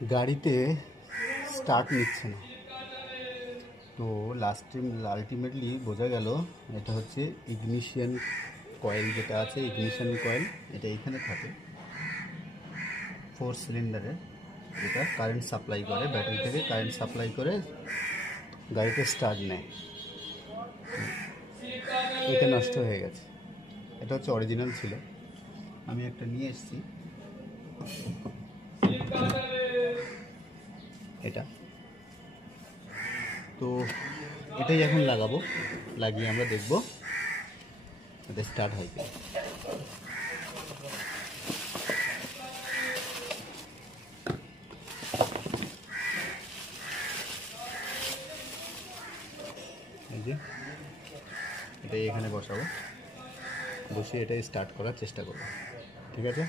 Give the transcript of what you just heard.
গাড়িতে স্টার্ট নিচ্ছে না। তো আলটিমেটলি বোঝা গেল এটা হচ্ছে ইগনিশিয়ান কয়েল, যেটা আছে ইগনিশন কয়েল, এটা এখানে থাকে 4 সিলিন্ডারের, যেটা কারেন্ট সাপ্লাই করে, ব্যাটারি থেকে কারেন্ট সাপ্লাই করে গাড়িতে স্টার্ট নেয়। এটা নষ্ট হয়ে গেছে। এটা হচ্ছে অরিজিনাল ছিল, আমি একটা নিয়ে এসেছি। এটা তো এটাই এখন লাগাবো, লাগিয়ে আমরা দেখব এটা স্টার্ট হয় কি। এই যে এটাই এখানে বসাবো, বসে এটাই স্টার্ট করার চেষ্টা করব। ঠিক আছে।